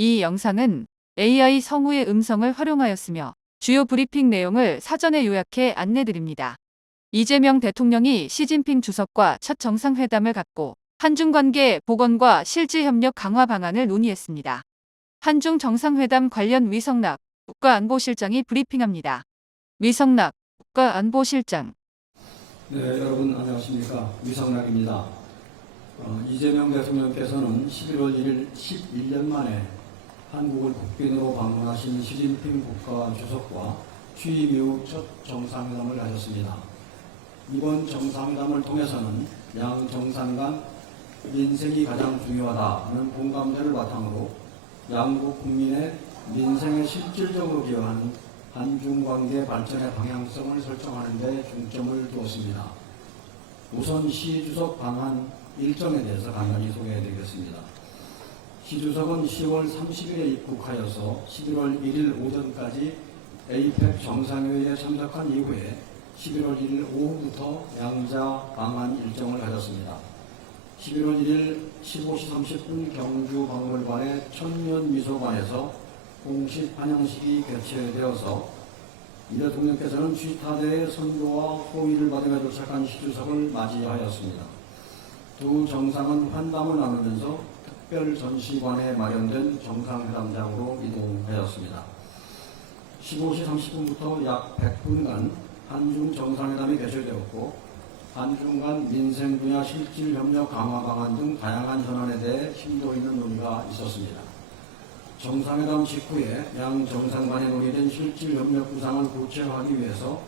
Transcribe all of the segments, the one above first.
이 영상은 AI 성우의 음성을 활용하였으며 주요 브리핑 내용을 사전에 요약해 안내드립니다. 이재명 대통령이 시진핑 주석과 첫 정상회담을 갖고 한중 관계 복원과 실질 협력 강화 방안을 논의했습니다. 한중 정상회담 관련 위성락 국가안보실장이 브리핑합니다. 위성락 국가안보실장. 네, 여러분 안녕하십니까. 위성락입니다. 이재명 대통령께서는 11월 1일 11년 만에 한국을 국빈으로 방문하신 시진핑 국가주석과 취임 이후 첫 정상회담을 가졌습니다. 이번 정상회담을 통해서는 양 정상 간 민생이 가장 중요하다는 공감대를 바탕으로 양국 국민의 민생에 실질적으로 기여하는 한중 관계 발전의 방향성을 설정하는 데 중점을 두었습니다. 우선 시 주석 방한 일정에 대해서 간단히 소개해 드리겠습니다. 시 주석은 10월 30일에 입국하여서 11월 1일 오전까지 APEC 정상회의에 참석한 이후에 11월 1일 오후부터 양자 방한 일정을 가졌습니다. 11월 1일 15시 30분 경주 박물관의 천년미소관에서 공식 환영식이 개최되어서 이 대통령께서는 G타대의 선도와 호의를 받으며 도착한 시 주석을 맞이하였습니다. 두 정상은 환담을 나누면서 특별 전시관에 마련된 정상회담장으로 이동하였습니다. 15시 30분부터 약 100분간 한중 정상회담이 개최되었고 한중 간 민생 분야 실질 협력 강화 방안 등 다양한 현안에 대해 심도 있는 논의가 있었습니다. 정상회담 직후에 양 정상 간에 논의된 실질 협력 구상을 구체화하기 위해서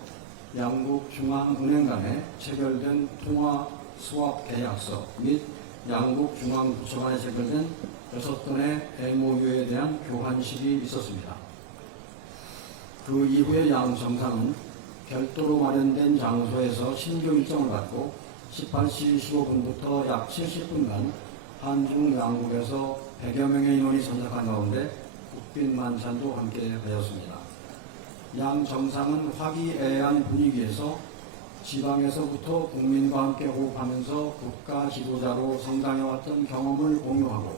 양국 중앙은행 간에 체결된 통화 수합 계약서 및 양국 중앙부처 간에 체결된 6건의 MOU에 대한 교환식이 있었습니다. 그 이후에 양 정상은 별도로 마련된 장소에서 신규 일정을 갖고 18시 15분부터 약 70분간 한중 양국에서 100여 명의 인원이 참석한 가운데 국빈 만찬도 함께 하였습니다. 양 정상은 화기애애한 분위기에서 지방에서부터 국민과 함께 호흡하면서 국가 지도자로 성장해왔던 경험을 공유하고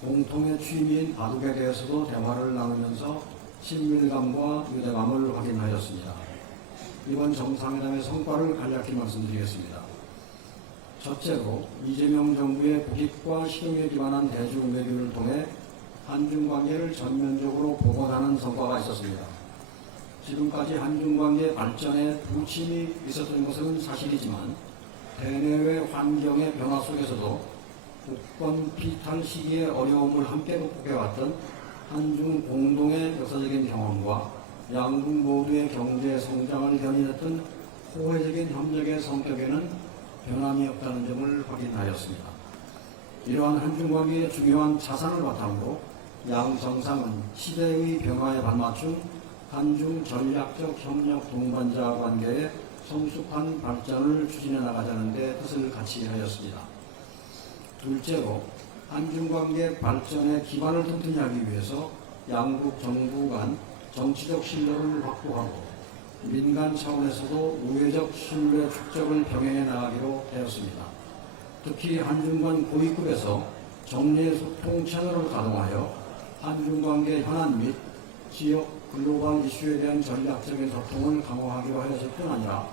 공통의 취미인 바둑에 대해서도 대화를 나누면서 친밀감과 유대감을 확인하였습니다. 이번 정상회담의 성과를 간략히 말씀드리겠습니다. 첫째로 이재명 정부의 국익과 실용에 기반한 대중 외교를 통해 한중 관계를 전면적으로 복원하는 성과가 있었습니다. 지금까지 한중 관계 발전에 부침이 있었던 것은 사실이지만 대내외 환경의 변화 속에서도 국권 피탈 시기의 어려움을 함께 극복해왔던 한중 공동의 역사적인 경험과 양국 모두의 경제 성장을 견인했던 호혜적인 협력의 성격에는 변함이 없다는 점을 확인하였습니다. 이러한 한중 관계의 중요한 자산을 바탕으로 양 정상은 시대의 변화에 발맞춘 한중 전략적 협력 동반자 관계의 성숙한 발전을 추진해 나가자는 데 뜻을 같이 하였습니다. 둘째로 한중 관계 발전의 기반을 튼튼히 하기 위해서 양국 정부 간 정치적 신뢰를 확보하고 민간 차원에서도 우회적 신뢰 축적을 병행해 나가기로 하였습니다. 특히 한중 간 고위급에서 정례 소통 채널을 가동하여 한중 관계 현안 및 지역 글로벌 이슈에 대한 전략적인 소통을 강화하기로 하였을 뿐 아니라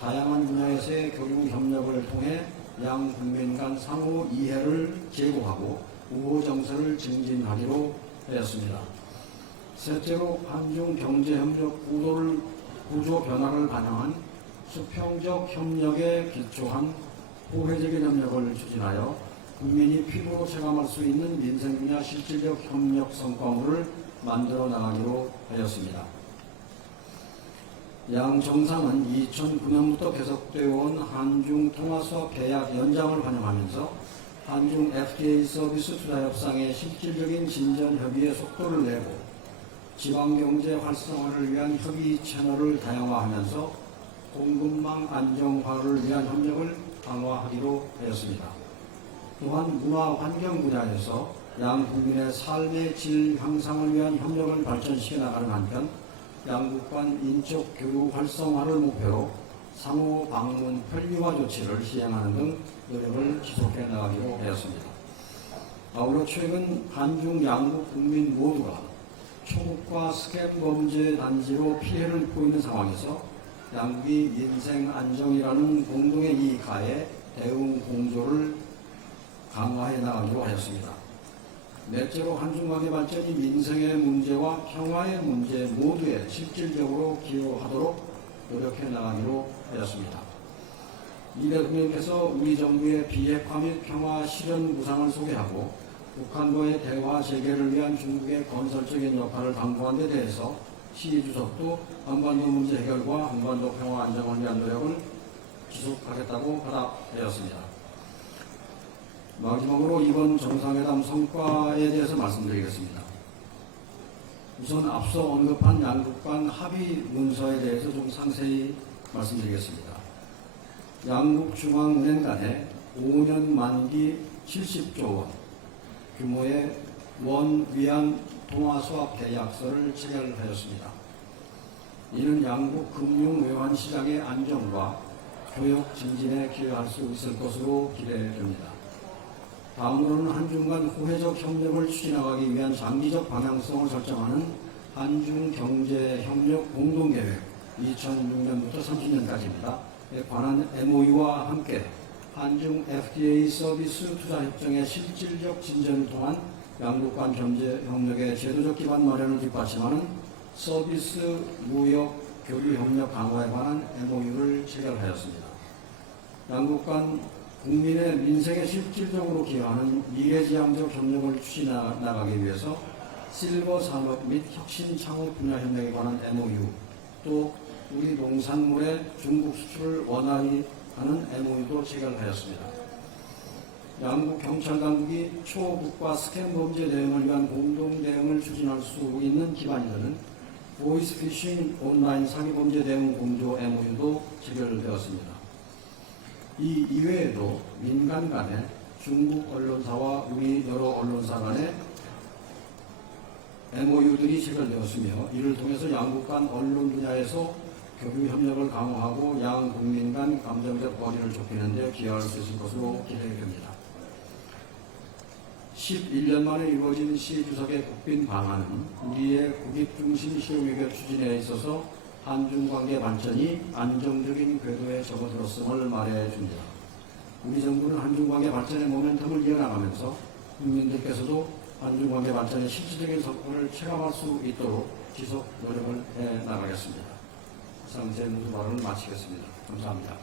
다양한 분야에서의 교류 협력을 통해 양 국민 간 상호 이해를 제고하고 우호 정서를 증진하기로 하였습니다. 셋째로 한중 경제협력 구조 변화를 반영한 수평적 협력에 기초한 호혜적인 협력을 추진하여 국민이 피부로 체감할 수 있는 민생 분야 실질적 협력 성과물을 만들어 나가기로 하였습니다. 양 정상은 2009년부터 계속되어 온 한중 통화수합 계약 연장을 환영하면서 한중 FTA 서비스 투자 협상의 실질적인 진전 협의의 속도를 내고 지방경제 활성화를 위한 협의 채널을 다양화하면서 공급망 안정화를 위한 협력을 강화하기로 하였습니다. 또한 문화 환경 분야에서 양 국민의 삶의 질 향상을 위한 협력을 발전시켜 나가는 한편 양국 간 인적 교류 활성화를 목표로 상호 방문 편리화 조치를 시행하는 등 노력을 지속해 나가기로 하였습니다. 아울러 최근 한중 양국 국민 모두가 초국과 스캠 범죄 단지로 피해를 입고 있는 상황에서 양국이 민생 안정이라는 공동의 이익하에 대응 공조를 강화해 나가기로 하였습니다. 넷째로 한중 관계 발전이 민생의 문제와 평화의 문제 모두에 실질적으로 기여하도록 노력해 나가기로 하였습니다. 이 대통령께서 우리 정부의 비핵화 및 평화 실현 구상을 소개하고 북한과의 대화 재개를 위한 중국의 건설적인 역할을 당부한 데 대해서 시 주석도 한반도 문제 해결과 한반도 평화 안정을 위한 노력을 지속하겠다고 받아들였습니다. 마지막으로 이번 정상회담 성과에 대해서 말씀드리겠습니다. 우선 앞서 언급한 양국 간 합의 문서에 대해서 좀 상세히 말씀드리겠습니다. 양국 중앙은행 간에 5년 만기 70조 원 규모의 원 위안 통화수합 계약서를 체결하였습니다. 이는 양국 금융 외환 시장의 안정과 교역 증진에 기여할 수 있을 것으로 기대됩니다. 다음으로는 한중 간 호혜적 협력을 추진하기 위한 장기적 방향성을 설정하는 한중 경제협력 공동계획 2006년부터 30년까지입니다. 관한 MOU와 함께 한중 FDA 서비스 투자협정의 실질적 진전을 통한 양국 간 경제협력의 제도적 기반 마련을 뒷받침하는 서비스 무역 교류 협력 강화에 관한 MOU를 체결하였습니다. 양국 간 국민의 민생에 실질적으로 기여하는 미래지향적 협력을 추진해 나가기 위해서 실버 산업 및 혁신 창업 분야 협력에 관한 MOU, 또 우리 농산물의 중국 수출을 원활히 하는 MOU도 체결하였습니다. 양국 경찰 당국이 초국가 스캠 범죄 대응을 위한 공동 대응을 추진할 수 있는 기반이 되는 보이스피싱 온라인 사기 범죄 대응 공조 MOU도 체결되었습니다. 이 이외에도 민간 간에 중국 언론사와 우리 여러 언론사 간에 MOU들이 체결되었으며 이를 통해서 양국 간 언론 분야에서 교류 협력을 강화하고 양 국민 간 감정적 거리를 좁히는 데 기여할 수 있을 것으로 기대됩니다. 11년 만에 이루어진 시 주석의 국빈 방한은 우리의 국익 중심 실외교 추진에 있어서 한중 관계 발전이 안정적인 궤도에 접어들었음을 말해줍니다. 우리 정부는 한중 관계 발전의 모멘텀을 이어나가면서 국민들께서도 한중 관계 발전의 실질적인 성과를 체감할 수 있도록 지속 노력을 해 나가겠습니다. 이상 제 모두 발언을 마치겠습니다. 감사합니다.